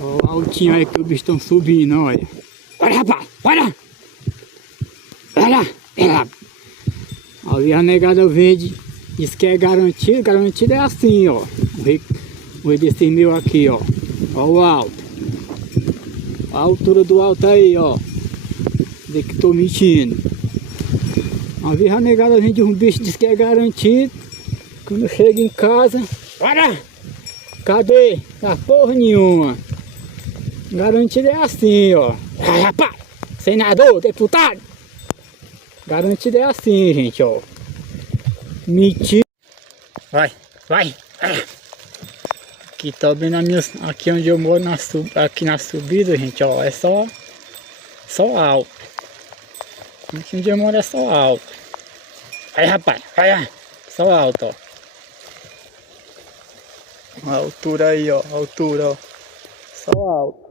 Ó, a altinha aí que os bichos estão subindo, olha. Olha, rapaz, olha! Olha! Ali a negada vende, diz que é garantido é assim, ó. O rei desse meu aqui, ó. Ó o alto. A altura do alto aí, ó. De que tô mentindo. Uma vez a negada vende um bicho, diz que é garantido. Quando chega em casa, olha! Cadê? Tá porra nenhuma. Garantido é assim, ó. Ai, rapaz, senador, deputado. Garantido é assim, gente, ó. Mentira. Vai. Aqui tá bem aqui onde eu moro, aqui na subida, gente, ó. É só alto. Aqui onde eu moro é só alto. Aí, rapaz, olha. Só alto, ó. A altura aí, ó. Altura, ó. Só alto.